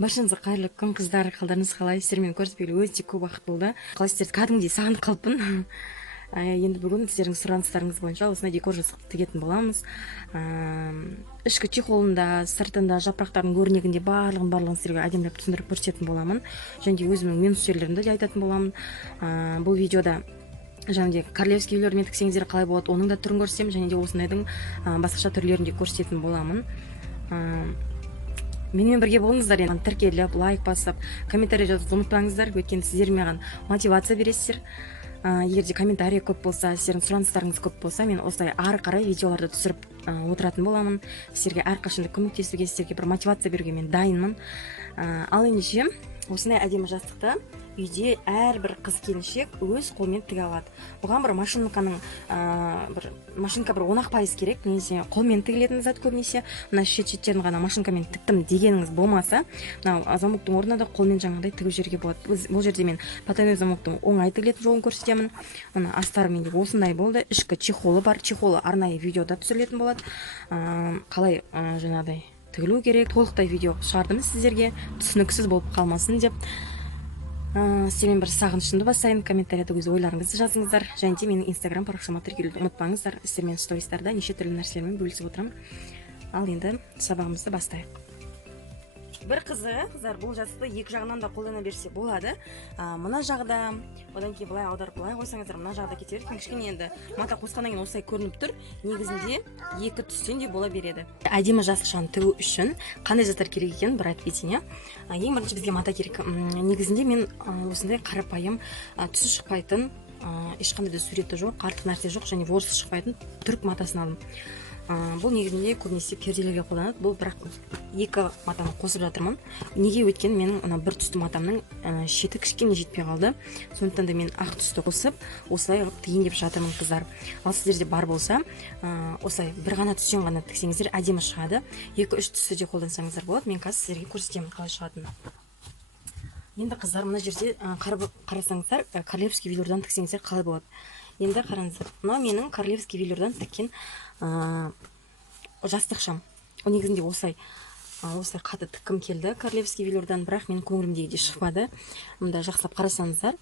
Баршаңызға қайырлы күн қыздар, қалдарыңыз қалай? Сіздермен көріспегелі өте көп уақыт болды. Қалай сіздерді кәдімгідей сағынып қалыппын. Енді бүгін сіздердің сұраныстарыңыз бойынша осындай декор жасап тігетін боламыз. Ішкі чехолында, сыртында, жапырақтардың өрнегінде барлығын сіздерге әдемілеп түсіндіріп көрсететін боламын. Және де өзімнің минус жерлерімді де айтатын боламын. Бұл видеода және де королевский үйлермен тіксеңіздер қалай болады, оның да түрін көрсетемін, және де осындайдың басқаша түрлерін де көрсететін боламын. Менімен бірге болыңыздар, енді тіркеліп, лайк басып, комментарий жазуды ұмытпаңыздар, өйткені сіздер маған мотивация бересіздер. Егер де комментарий көп болса, сіздердің сұраныстарыңыз көп болса, мен осылай ары қарай видеоларды түсіріп отыратын боламын. Сіздерге әрқашанда көмектесуге, сіздерге бір мотивация беруге мен дайынмын. Ал ендеше осындай әдемі жастықты үйде әрбір қыз келіншек өз қолмен тіге алады. Бұған бір машинка бір 10% керек, немесе қолмен тігілетін зат көбінесе. Мына шет-шеттерін ғана машинкамен тіктім дегеніңіз болмаса, мынау замоктың орнына да қолмен жаңағыдай тігіп жіберуге болады. Бұл жерде мен потайной замоктың оңай тігілетін жолын көрсетемін. Мына астары менде осындай болды. Ішкі чехолы бар. Чехолы арнайы видеода түсірілетін болады. Қалай жаңағыдай тігілу керек, толықтай видео шығардым сіздерге, түсініксіз болып қалмасын деп. Сіздермен бір сағынышымды бастайын. Комментарияда өз ойларыңызды жазыңыздар. Және де менің инстаграм парақшама тіркелуді ұмытпаңыздар. Сіздермен стористарда неше түрлі нәрселермен бөлісіп отырамын. Ал енді сабағымызды бастайық. Бір қыздар, бұл жасты екі жағынан да қолдана берсе болады. Мына жағда, одан кейін былай аударып былай қойсаңыздар, мына жағда кете береді. Кішкене енді мата қосқаннан кейін осылай көрініп тұр. Негізінде екі түстен де бола береді. Әдемі жасқышаны тігу үшін қандай заттар керек екенін бір айтып кетейін. Ең бірінші бізге мата керек. Негізінде мен осындай қарапайым, түсі шықпайтын, ешқандай да суреті жоқ, артық нәрсе жоқ, және ворсы шықпайтын түрік матасын алдым. Бұл негізінде көбінесе перделерге қолданады. Бұл бірақ екі матаны қосып жатырмын. Неге өткен менің бір түсті матамның шеті кішкене жетпей қалды. Сондықтан да мен ақ түсті қосып, осылай қылып тігейін деп жатырмын қыздар. Ал сіздерде бар болса, осылай бір ғана түстен ғана тіксеңіздер әдемі шығады. 2-3 түсті де қолдансаңыздар болады. Мен қазір сіздерге көрсетемін қалай шығатынын. Енді қыздар, мына жерде қарасаңыздар, королевский велюрдан тіксеңіздер қалай болады. Енді қараңыздар, мына менің королевский велюрдан тіккен жастықшам. Негізінде осылай қатты тіккім келді королевский велюрдан, бірақ менің көңілімдегідей шықпады. Мұнда жақсылап қарасаңыздар,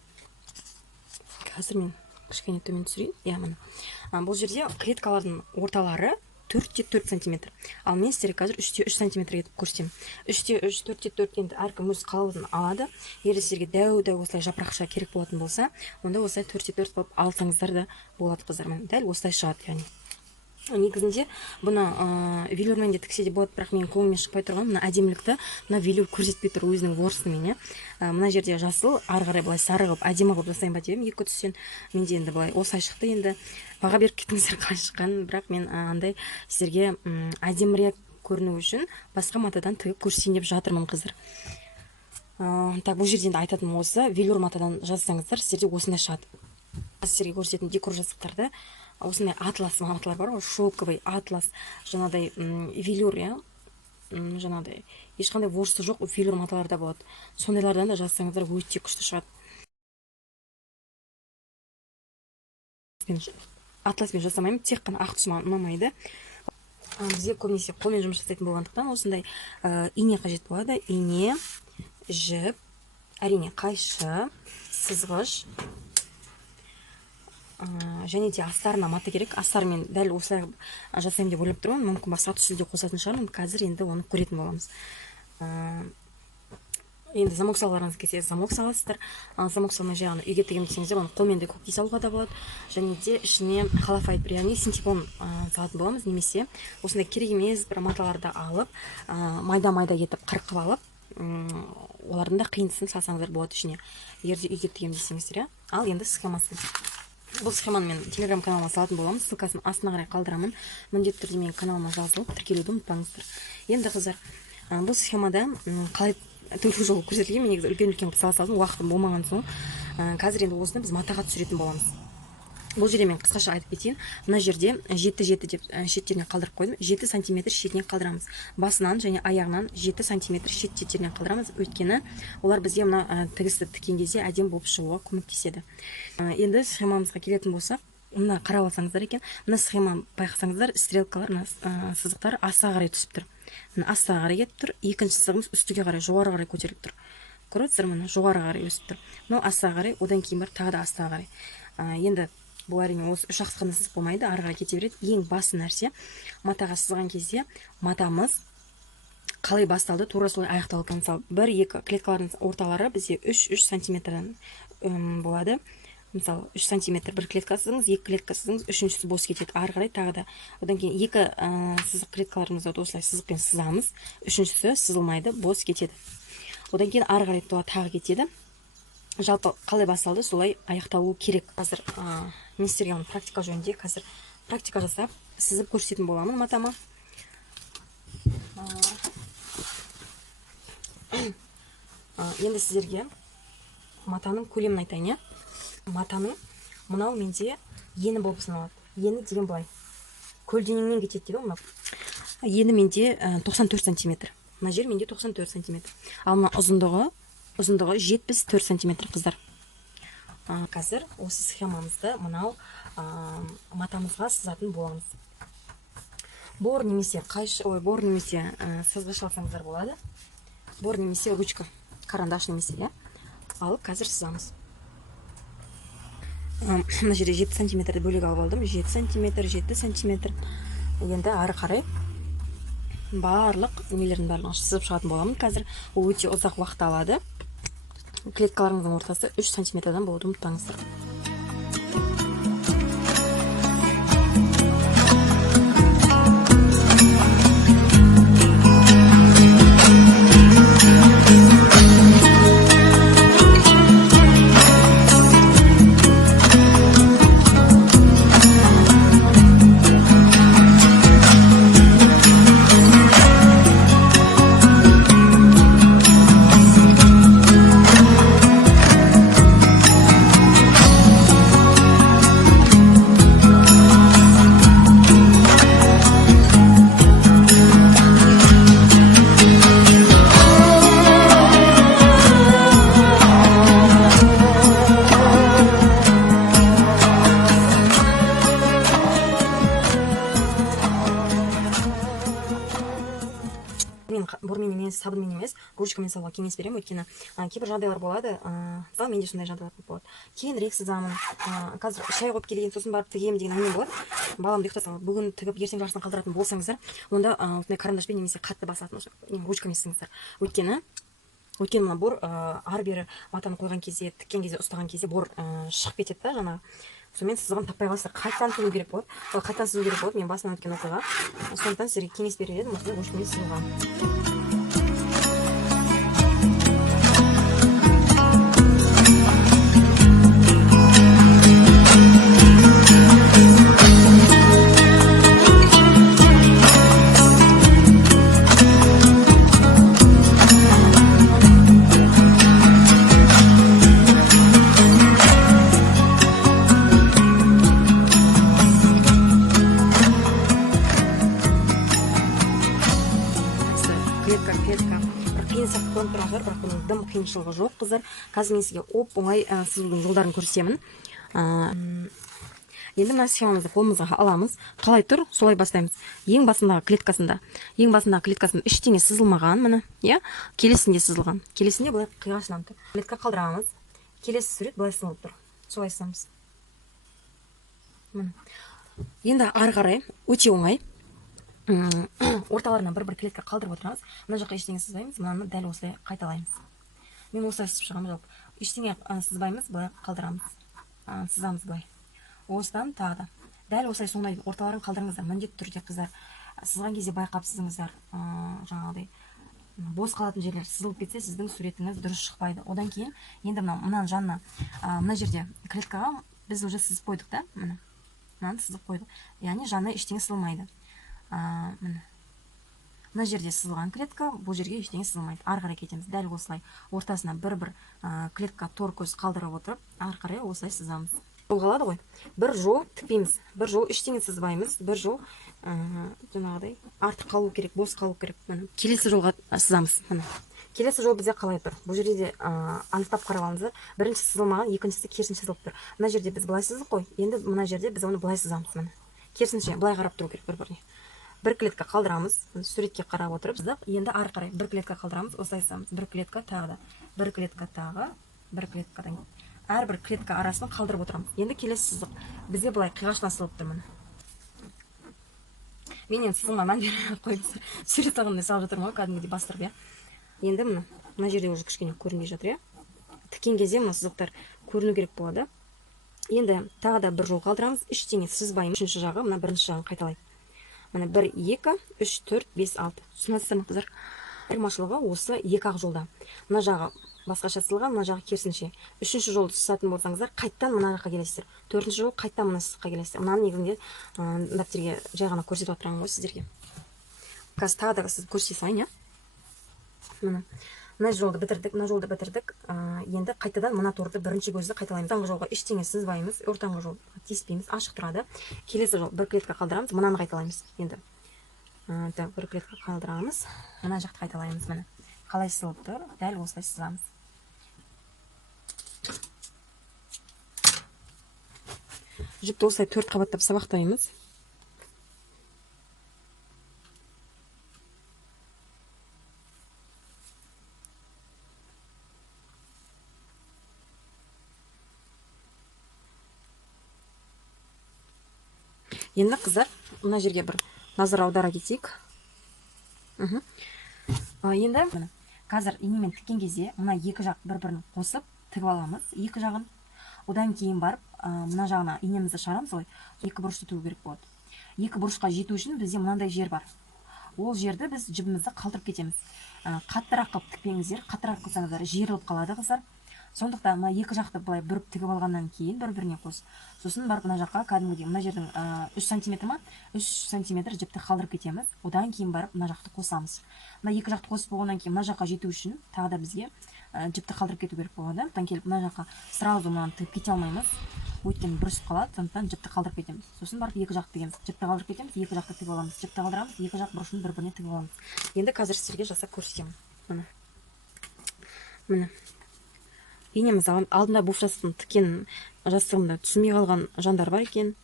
қазір мен кішкене төмен түсірейін. Бұл жерде клеткалардың орталары 4-4 сантиметр. Ал мен сіздерге қазір 3-3 сантиметр етіп көрсетемін. 3-3, 4-4 енді әркім өз қалауын алады. Егер сіздерге дәу осылай жапырақша керек болатын болса, онда осылай 4-4 болып алсаңыздар да болады қыздар. Дәл осылай шығады, яғни. Негізінде бұны велюрмен де тіксе де болады, бірақ менің көңіліме шықпай тұрған мына әдемілікті мына велюр көрсетпей тұр өзінің ворсымен. Мына жерде жасыл, ары қарай былай сары қылып, әдемі қылып жасайын ба деп екі түстен. Менде енді былай осылай шықты. Енді баға беріп кеттіңіздер қалай шыққанын, бірақ мен андай сіздерге әдемірек көріну үшін басқа матадан тігіп көрсетейін деп жатырмын қыздар. Так, бұл жерден де айтатыным осы, велюр матадан жазсаңыздар, сіздерде осындай шығады. Сіздерге көрсететін декор жастықтарды осындай атлас маталар бар ғой, шелковый атлас, жаңадай велюр, жаңадай ешқандай ворсы жоқ велюр маталарда болады. Сондайлардан да жазсаңыздар өте күшті шығады. Атласпен жасамаймын, тек қана ақ түсі ұнамайды. Бізге көбінесе қолмен жұмыс жасайтын болғандықтан осындай ине қажет болады. Ине, жіп, әрине қайшы, сызғыш, және де астарына мата керек. Астармен дәл осылай жасаймын деп ойлап тұрмын. Мүмкін басқа түсінде қосатын шығармын. Қазір енді оны көретін боламыз. Енді замок салғыларыңыз келсе, замок саласыздар. Замок салмай жағын үйге тігемін десеңіздер, оны қолмен де көктей салуға да болады. Және де ішіне халафайт бір, яғни синтепон салатын боламыз. Немесе осындай керек емес бір маталарды алып, майда-майда етіп қырқып алып, олардың да қиындысын салсаңыздар болады ішіне. Егер де үйге тігемін десеңіздер. Ал енді схемасы. Бұл схеманы мен телеграм каналыма салатын боламын. Ссылкасын астына қарай қалдырамын. Міндетті түрде менің каналыма жазылып, тіркелуді ұмытпаңыздар. Енді қыздар, бұл схемада қалай тігу жолы көрсетілген. Мен негізі үлкен қыса салдым, уақытым болмаған соң. Қазір енді осыны біз матаға түсіретін боламыз. Бұл жерде мен қысқаша айтып кетейін. Мына жерде 7-7 деп шеттеріне қалдырып қойдым. 7 сантиметр шетіне қалдырамыз. Басынан және аяғынан 7 сантиметр шеттеріне қалдырамыз. Өйткені олар бізге мына тігісті тіккен кезде әдем болып шығуға көмектеседі. Енді схемамызға келетін болсақ, мына қарап алсаңыздар екен, мына схема байқасаңыздар, стрелкалар, сызықтар аса қарай түсіп тұр. астыға қарай кетіп тұр, екінші сызығымыз үстіге қарай жоғары қарай көтеріліп тұр. Көріп отырсыздар, міне жоғары қарай өсіп тұр. Мынау астыға қарай, одан кейін бар тағы да астыға қарай. Енді бұл әрине осы үш ақсы қана сызып болмайды, ары қарай кете береді. Ең басты нәрсе, матаға сызған кезде матамыз қалай басталды, тура солай аяқталды. Мысалы, 1-2 клеткалардың орталары бізде 3 сантиметрден болады. Мысалы, 3 сантиметр бір клетка сызыңыз, 2 клетка сызыңыз, үшіншісі бос кетеді. Ары қарай тағы да. Одан кейін 2 сызық клеткаларымызды осылай сызықпен сызамыз, үшіншісі сызылмайды, бос кетеді. Одан кейін ары қарай тағы кетеді. Жалпы қалай басталды, солай аяқталу керек. Қазір мен сіздерге практика жөнінде қазір практика жасап сызып көрсететін боламын матама. Енді сіздерге матаның көлемін айтайын. Матаның мынау менде ені болып саналады. Ені деген былай көлденеңнен кетеді дейді ғой. Ені менде 94 сантиметр. Мына жер менде 94 сантиметр. Ал мына ұзындығы 74 сантиметр, қыздар. Қазір осы схемамызды мынау матамызға сызатын боламыз. Бор немесе бор немесе сызғыш алсаңыздар болады. Бор немесе ручка, карандаш немесе, алып қазір сызамыз. Мына жерде 7 сантиметрді бөлек алып алдым. 7 сантиметр, 7 сантиметр. Енді ары қарай барлық нелердің барлығын сызып шығатын боламын. Қазір ол өте ұзақ уақыт алады. Клеткаларыңыздың ортасы 3 сантиметрден болуды ұмытпаңыздар. Бормен емес, сабынмен емес, ручкамен салуға кеңес беремін. Өйткені кейбір жағдайлар болады, мысалы менде сондай жағдайлар болады. Кейінірек сызамын. Қазір шай қойып келейін, сосын барып тігемін деген әңгіме болады. Баламды ұйықтатсам, бүгін тігіп ертең жарысына қалдыратын болсаңыздар, онда осындай карандашпен немесе қатты басатын ручкамен сызыңыздар. Өйткені мына бор ары бері матаны қойған кезде, тіккен кезде, ұстаған кезде бор шығып кетеді да, жаңағы. Сонымен сызығын таппай қаласыздар. Қайтадан тігу керек болады. Қайтадан сызу керек болады. Мен басынан өткен оқиға. Сондықтан сіздерге кеңес берер едім, осындай ручкамен сызуға. Бірақ бұның дым қиыншылығы жоқ, қыздар. Қазір мен сізге оп-оңай сызудың жолдарын көрсетемін. Енді мына схемамызды қолымызға аламыз. Қалай тұр, солай бастаймыз. Ең басындағы клеткасында ештеңе сызылмаған, міне, иә? Келесінде сызылған. Келесінде былай қиғашынан тұр. Клетка қалдырамыз. Келесі сурет былай сызылып тұр. Солай сызамыз. Енді ары қарай өте оңай. Орталарына бір клетка қалдырып отырамыз. Мына жаққа ештеңе сызбаймыз, мынаны дәл осылай қайталаймыз. Мен осылай сызып шығамын, жоқ. Ештеңе сызбаймыз, былай қалдырамыз. Сызамыз былай. Осыдан тағы да. Дәл осылай соңдай орталарын қалдырыңыздар, міндетті түрде, қыздар. Сызған кезде байқап сызыңыздар, жаңағыдай бос қалатын жерлер сызылып кетсе, сіздің суретіңіз дұрыс шықпайды. Одан кейін енді мынаның жанына, мына жерде клеткаға біз уже сызып қойдық та, мынаны сызып қойдық. Яғни жанына ештеңе сызылмайды. Мына жерде сызылған клетка, бұл жерге ештеңе сызылмайды. Ары қарай кетеміз. Дәл осылай ортасына бір клетка тор көз қалдырып отырып, ары қарай осылай сызамыз. Жол қалады ғой. Бір жол тікпейміз. Бір жол ештеңе сызбаймыз. Бір жол жаңағыдай артық қалу керек, бос қалу керек. Келесі жолға сызамыз. Келесі жол бізде қалай тұр. Бұл жерде анықтап қарап алыңыздар. Біріншісі сызылмаған, екіншісі керісінше сызылып тұр. Мына жерде біз былай сыздық қой. Енді мына жерде біз оны былай сызамыз. Керісінше былай қарап тұру керек бір-біріне. бір клетка қалдырамыз. Суретке қарап отырып, енді ары қарай бір клетка қалдырамыз, осылай жасаймыз. Бір клетка тағы да, бір клетка тағы, бір клеткадан әрбір клетка арасын қалдырып отырамыз. Енді келесі сызық бізге былай қиғашына сызылып тұр міне. Мен енді сызығыма мән бере қойып сурет алғандай салып жатырмын ғой, кәдімгідей бастырып, иә. Енді мына жерде уже кішкене көрінбей жатыр, иә. Тіккен кезде мына сызықтар көріну керек болады. Енді тағы да бір жол қалдырамыз, ештеңе сызбаймыз. Үшінші жағы, мына бірінші жағын қайталайық. Мына 1, 2, 3, 4, 5, 6. Түсінесіздер ме, қыздар? Айырмашылығы осы екі ақ жолда. Мына жағы басқаша сызылған, мына жағы керісінше. Үшінші жолды сызатын болсаңыздар, қайттан мына жаққа келесіздер. Төртінші жол қайттан мына сызыққа келесіздер. Мынаны негізінде дәптерге жай ғана көрсетіп отырамын ғой сіздерге. Қазір тағы да сіз көрсете салайын, иә. Мына жолды бітірдік. Енді қайтадан мына торды бірінші көзді қайталаймыз. Ортаңғы жолға ештеңе сызбаймыз, ортаңғы жол тиіспейміз, ашық тұрады. Келесі жол бір клетка қалдырамыз, мынаны қайталаймыз. Енді бір клетка қалдырамыз, мына жақты қайталаймыз. Міне қалай сызылып тұр, дәл осылай сызамыз. Жіпті осылай 4 қабаттап сабақтаймыз. Енді қыздар, мына жерге бір назар аудара кетейік. Енді қазір инемен тіккен кезде мына екі жақ бір-бірін қосып тігіп аламыз, екі жағын. Одан кейін барып, мына жағына инемізді шығарамыз ғой, екі бұрышты тігу керек болады. Екі бұрышқа жету үшін бізде мынандай жер бар. Ол жерді біз жібімізді қалдырып кетеміз. Қаттырақ қылып тікпеңіздер, қаттырақ қылсаңыздар жиырылып қалады қыздар. Сондықтан мына екі жақты былай бүріп тігіп алғаннан кейін бір-біріне қос. Сосын барып мына жаққа кәдімгідей мына жердің 3 сантиметр ма? 3 сантиметр жіпті қалдырып кетеміз. Одан кейін барып мына жақты қосамыз. Мына екі жақты қосып болғаннан кейін мына жаққа жету үшін тағы да бізге жіпті қалдырып кету керек болады. Одан келіп мына жаққа сразу мынаны тігіп кете алмаймыз. Өйткені бүрісіп қалады, сондықтан жіпті қалдырып кетеміз. Сосын барып екі жақты тігеміз. Жіпті қалдырып кетеміз, екі жақты тігіп аламыз. Жіпті қалдырамыз, екі жақ бұрышын бір-біріне тігіп аламыз. Енді қазір сіздерге жасап көрсетемін. Міне. Инеміз алдында буып жасықтың тіккен жастығымда түсінбей қалған жандар бар екен.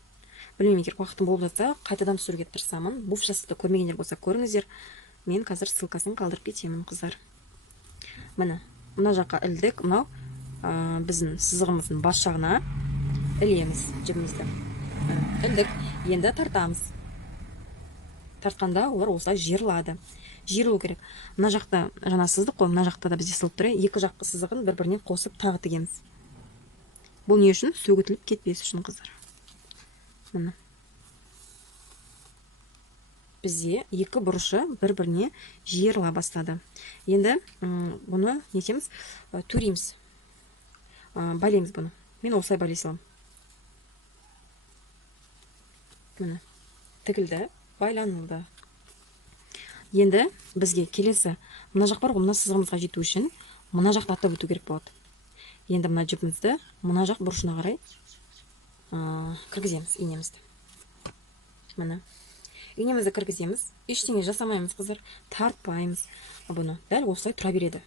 Білмеймін, егер уақытым болып жатса, қайтадан түсіруге тырысамын. Буып жастықты көрмегендер болса көріңіздер. Мен қазір ссылкасын қалдырып кетемін, қыздар. Міне, мына жаққа ілдік, мынау біздің сызығымыздың бас жағына ілеміз жібімізді. Ілдік, енді тартамыз. Тартқанда олар осылай жиырылады. Жиырылу керек. Мына жақта жаңа сыздық қой, мына жақта да бізде сызылып тұр. Екі жаққа сызығын бір-біріне қосып тағы тігеміз. Бұл не үшін? Сөгітіліп кетпес үшін, қыздар. Міне. Бізде екі бұрышы бір-біріне жиырыла бастады. Енді бұны нетеміз? Төреміз. Байлаймыз бұны. Мен осылай байлай саламын. Міне. Тігілді, байланылды. Енді бізге келесі мына жақ бар ғой, мына сызығымызға жету үшін мына жақты аттап өту керек болады. Енді мына жіпімізді мына жақ бұрышына қарай кіргіземіз инемізді. Міне. Инемізді кіргіземіз, ештеңе жасамаймыз, қыздар, тартпаймыз. Бұны дәл осылай тұра береді.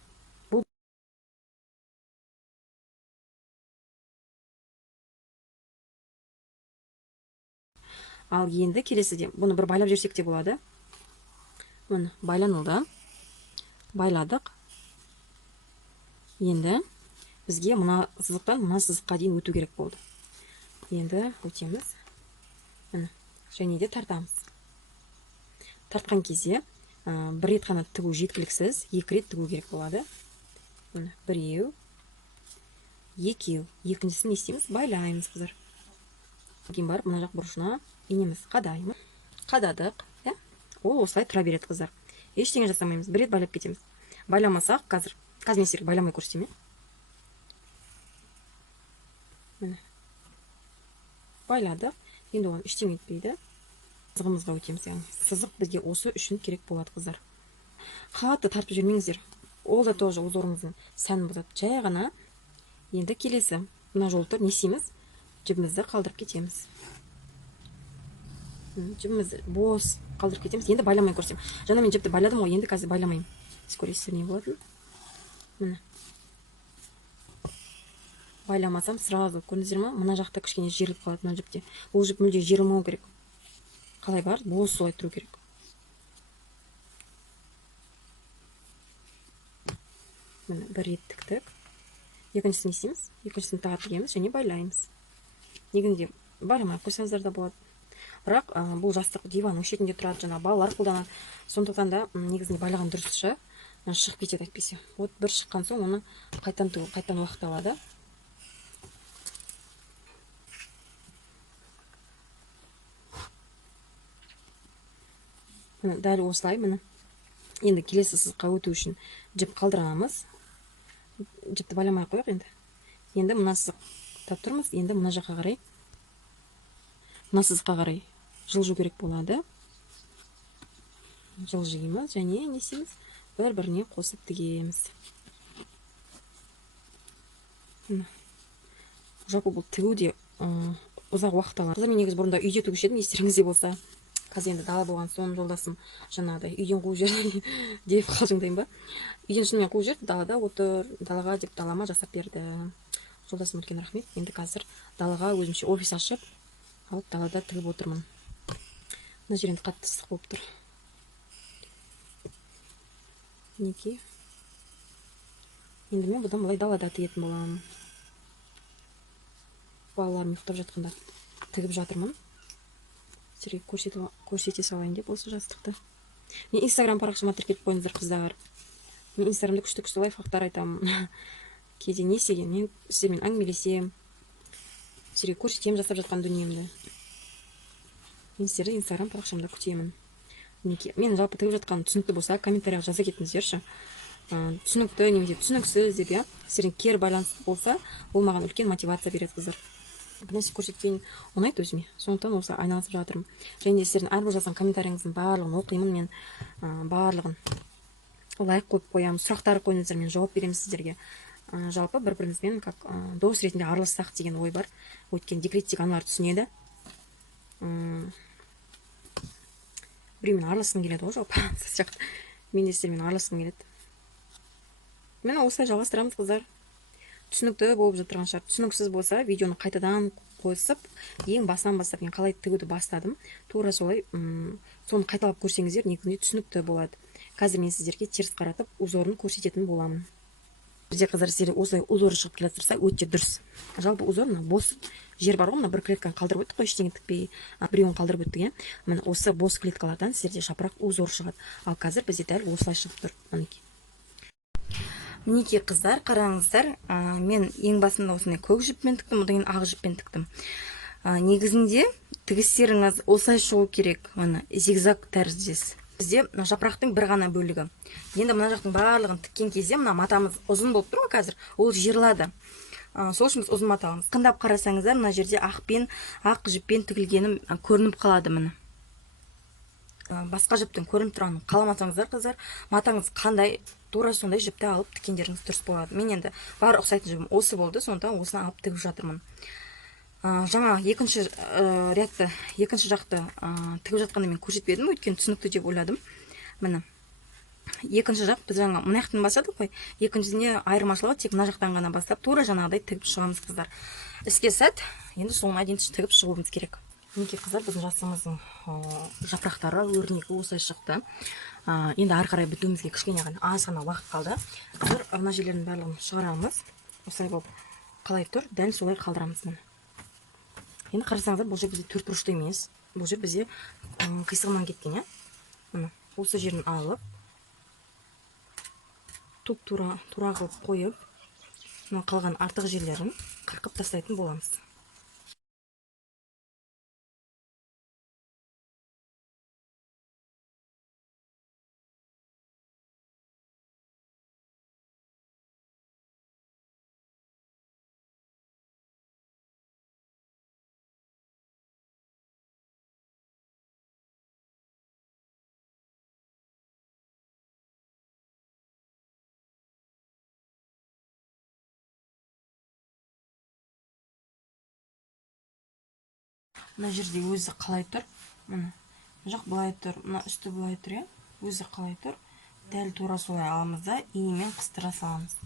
Ал енді келесіде бұны бір байлап жерсек те болады. Міне, байланылды. Байладық. Енді бізге мына сызықтан мына сызыққа дейін өту керек болды. Енді өтеміз. Міне, және де тартамыз. Тартқан кезде бір рет қана тігу жеткіліксіз, екі рет тігу керек болады. Міне, біреу, екеу. Екіншісін не істейміз? Байлаймыз, қыздар. Кейін барып мына жақ бұрышына инеміз қадаймыз. Қададық. Ол осылай тұра береді, қыздар. Ештеңе жасамаймыз. Бір рет байлап кетеміз. Байламасақ, қазір мен сіздерге байламай көрсетейін. Міне. Байладық. Енді оған ештеңе етпейді. Сызығымызға өтеміз. Сызық бізге осы үшін керек болады, қыздар. Қатты тартып жүрмеңіздер. Ол да тоже өз орныңыздың сәнін бұзады. Жай ғана енді келесі мына жолды не істейміз? Жібімізді қалдырып кетеміз. Жібімізді бос қалдырып кетеміз. Енді байламай көрсем. Жаңа мен жіпті байладым ғой, енді қазір байламайым. Сіз көресіздер не болатын? Міне. Байламасам сразу көрдіңіздер ме? Мына жақта кішкене жиырылып қалады мына жіпте. Бұл жіп мүлде жиырылмау керек. Қалай бар? Бос солай тұру керек. міне бір рет тіктік, екіншісін не істейміз, екіншісін тағы тігеміз және байлаймыз. Негізінде байламай қойсаңыздар да болады, бірақ бұл жастық диванның шетінде тұрады, жаңа балалар қолданады, сондықтан да негізінде байлаған дұрыс ше, шығып кетеді әйтпесе. Вот бір шыққан соң оны қайтадан тігу, қайтадан уақыт алады. Міне дәл осылай. Міне енді келесі сызыққа өту үшін жіп қалдырамыз. Жіпті байламай қояйық енді. Енді мына сызықта тұрмыз, енді мына жаққа қарай, мына сызыққа қарай жылжу керек болады. Жылжимыз және не істейміз, бір-біріне қосып тігеміз. Жалпы бұл тігуде ұзақ уақыт алады. Мен негізі бұрында үйде тігуші едім, естеріңізде болса. Қазір енді дала болған соң жолдасым жаңағыдай үйден қуып жіберді деп қалжыңдаймын ба. Үйден шынымен қуып жіберді, далада отыр, далаға деп далама жасап берді. Жолдасым үлкен рахмет. Енді қазір далаға өзімше офис ашып, алып далада тігіп отырмын. Мына жер енді қатты ыстық болып тұр. Мінекей. Енді мен бұдан былай далада тігетін боламын. Балаларым ұйықтап жатқанда тігіп жатырмын. Сіздерге көрсете салайын деп осы жастықты. Мен инстаграм парақшама тіркеліп қойыңыздар, қыздар. Мен инстаграмда күшті лайфхактар айтамын. Кейде не істеген, мен сіздермен әңгімелесем, сіздерге көрсетемін жасап жатқан дүниемді. Мен сіздерді инстаграм парақшамда күтемін. Мен жалпы тігіп жатқан түсінікті болса, комментарияға жаза кетіңіздерші. Түсінікті немесе түсініксіз деп, иә, сіздердің кері байланысты болса, ол маған үлкен мотивация береді, қыздар. Бір нәрсе көрсеткен ұнайды өзіме, сондықтан осы айналысып жатырмын. Және сіздердің әрбір жазған комментарияңыздың барлығын оқимын мен, барлығын лайк қойып қоямын, сұрақтар қойыңыздар, мен жауап беремін сіздерге. Жалпы бір-бірімізбен как дос ретінде аралассақ деген ой бар. Өйткені декреттегі аналар түсінеді. Біреумен араласқым келеді ғой жалпы. Мен де сіздермен араласқым келеді. Мені осылай жалғастырамыз, қыздар. Түсінікті болып жатырған шығар. Түсініксіз болса, видеоны қайтадан қосып, ең басынан бастап мен қалай тігуді бастадым, тура солай соны қайталап көрсеңіздер, негізінде түсінікті болады. Қазір мен сіздерге теріс қаратып, узорын көрсететін боламын. Бізде қыздар сіздер осылай узоры шығып келе жатырса, өте дұрыс. Жалпы узор мына бос жер бар ғой, мына бір клетканы қалдырып өттік қой, ештеңе тікпей, біреуін қалдырып өттік, иә. Міне осы бос клеткалардан сіздерде жапырақ узор шығады. Ал қазір бізде дәл осылай шығып тұр. Мінекей. Мінекей қыздар, қараңыздар, мен ең басында осындай көк жіппен тіктім, одан кейін ақ жіппен тіктім. Негізінде тігістеріңіз осылай шығу керек, мына зигзаг тәріздес. Бізде жапырақтың бір ғана бөлігі. Енді мына жақтың барлығын тіккен кезде мына матамыз ұзын болып тұр ғой қазір, ол жиырылады. Сол үшін біз ұзын мата аламыз. Қындап қарасаңыздар, мына жерде ақ жіппен тігілгенім көрініп қалады міне. Басқа жіптің көрініп тұрғанын қаламасаңыздар, қыздар, матаңыз қандай, тура сондай жіпті алып тіккендеріңіз дұрыс болады. Мен енді бар ұқсайтын жібім осы болды, сондықтан осыны алып тігіп жатырмын. Жаңа екінші рядты, екінші жақты тігіп жатқанда мен көрсетпедім, өйткені түсінікті деп ойладым. Міне екінші жақ біз жаңа мына жақтан бастадық қой, екіншісінде айырмашылығы тек мына жақтан ғана бастап, тура жаңағыдай тігіп шығамыз, қыздар. Іске сәт, енді соңына дейін тігіп шығуымыз керек. Мінекей қыздар, біздің жасымыздың жапырақтары, өрнегі осылай шықты. Енді ары қарай бітуімізге кішкене ғана аз ғана уақыт қалды. Қазір мына жерлердің барлығын шығарамыз. Осылай болып қалай тұр, дәл солай қалдырамыз. Енді қарасаңыздар, бұл жер бізде төрт бұрышты емес. Бұл жер бізде қисығынан кеткен, иә. Осы жерін алып, тура қылып қойып, қалған артық жерлерін қырқып тастайтын боламыз. Мына жерде өзі қалай тұр, мына жақ былай тұр, мына үсті былай тұр, иә, өзі қалай тұр, дәл тура солай аламыз да инемен қыстыра саламыз.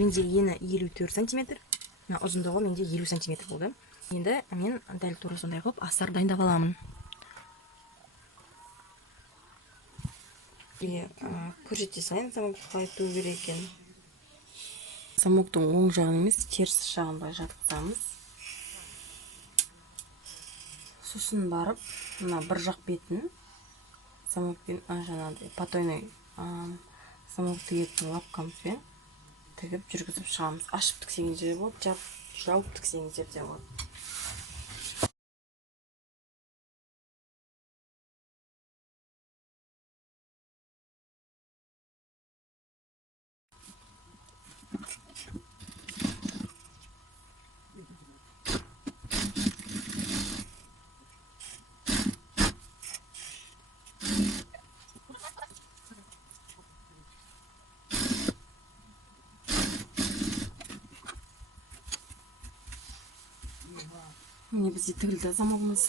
менде ені 54 сантиметр, ұзындығы менде 50 сантиметр болды. Енді мен дәл тура сондай қылып астар дайындап аламын. Көрсете салайын замокты қалай тігу керек екенін. Замоктың оң жағын емес, теріс жағын былай жатқызамыз. Сосын барып, мына бір жақ бетін замокпен жаңағыдай потайной замок тігетін лапкамызбен тігіп жүргізіп шығамыз. Ашып тіксеңіз де болады, жауып тіксеңіз де болады. Міне бізде тігілді замогымыз.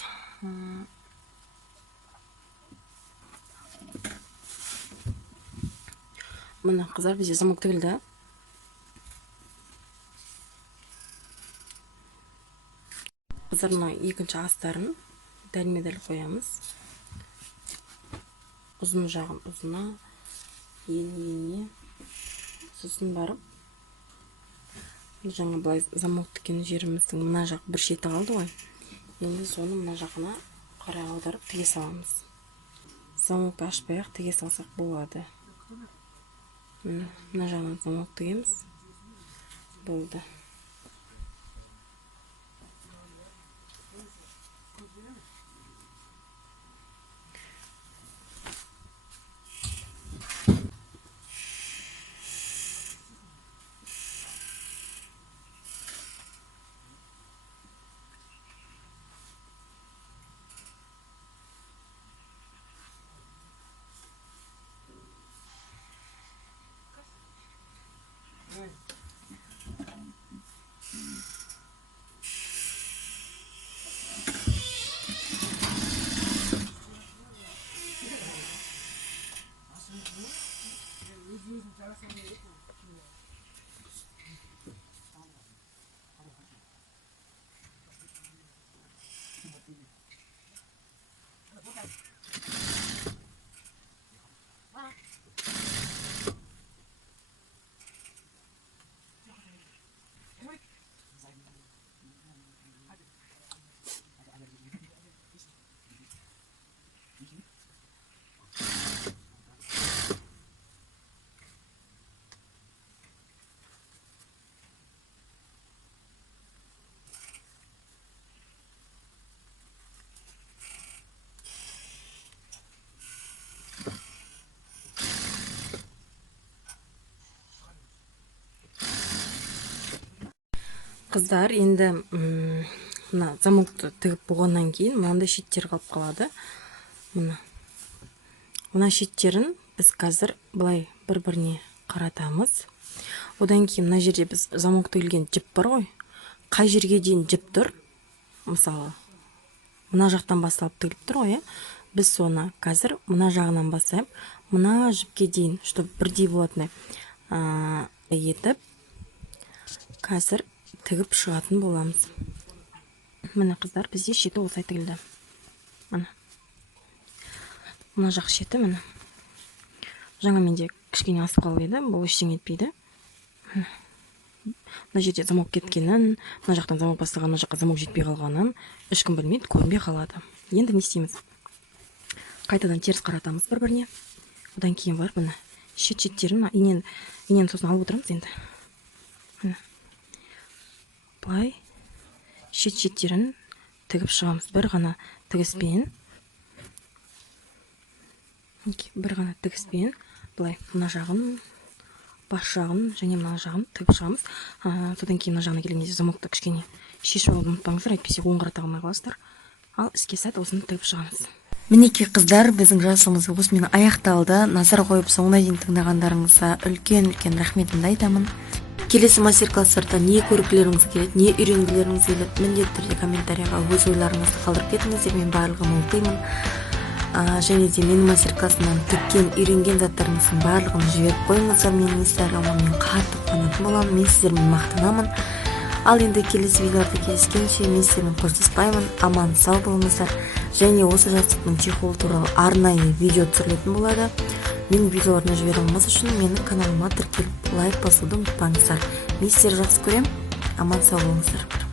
Мына қыздар, бізде замок тігілді. Қыздар, мына екінші астарын дәлме-дәл қоямыз. Ұзын жағын ұзына, ені. Сосын барып, жаңа былай замок тіккен жеріміздің мына жақ бір шеті қалды ғой. Енді соны мына жағына қарай аударып тіге саламыз. Замокты ашпай-ақ тіге салсақ болады. Мына жағынан замок тігеміз. Болды. Қыздар, енді мына замокты тігіп болғаннан кейін мынандай шеттер қалып қалады. Мына шеттерін біз қазір былай бір-біріне қаратамыз. Одан кейін мына жерде біз замок тігілген жіп бар ғой. Қай жерге дейін жіп тұр? Мысалы, мына жақтан басталып тігіліп тұр ғой, біз соны қазір мына жағынан бастайып, мына жіпке дейін, чтобы бірдей болатындай етіп, қазір тігіп шығатын боламыз. Мына қыздар, бізде шеті осылай тігілді. Мына жақ шеті, мына. Жаңа менде кішкене асып қалып еді, бұл ештеңе етпейді. Мына жерде замок кеткенін, мына жақтан замок бастаған, мына жаққа замок жетпей қалғанын ешкім білмейді, көрінбей қалады. Енді не істейміз? Қайтадан теріс қаратамыз бір-біріне. Одан кейін бар, мына шет-шеттерін инен сосын алып отырамыз енді. Былай шет-шеттерін тігіп шығамыз. Бір ғана тігіспен. Былай мына жағын, бас жағын және мына жағын тігіп шығамыз. Содан кейін мына жағына келгенде замокты кішкене шешіп алуды ұмытпаңыздар, әйтпесе оң қарата алмай қаласыздар. Ал іске сәт осыны тігіп шығамыз. Мінекей қыздар, біздің жасымыз осымен аяқталды. Назар қойып соңына дейін тыңдағандарыңызға үлкен рахметімді айтамын. Келесі мастер-класстарда не көргілеріңіз келеді, не үйренгілеріңіз келеді, міндетті түрде комментарийға өз ойларыңызды қалдырып кетіңіздер, мен барлығын оқимын. және де менің мастер-классымнан тіккен үйренген заттарыңыздың барлығын жіберіп қойыңыздар менің инстаграмыма. Мен қатты қуанатын боламын, мен сіздермен мақтанамын. Ал енді келесі видеоларда кездескенше мен сіздермен қоштаспаймын. Аман сау болыңыздар. Және осы жастықтың чехолы туралы арнайы видео түсірілетін болады. Менің видеоларына жібере алмас үшін менің каналыма тіркеліп лайк басуды ұмытпаңыздар. Мен сіздерді жақсы көремін. Аман сау болыңыздар.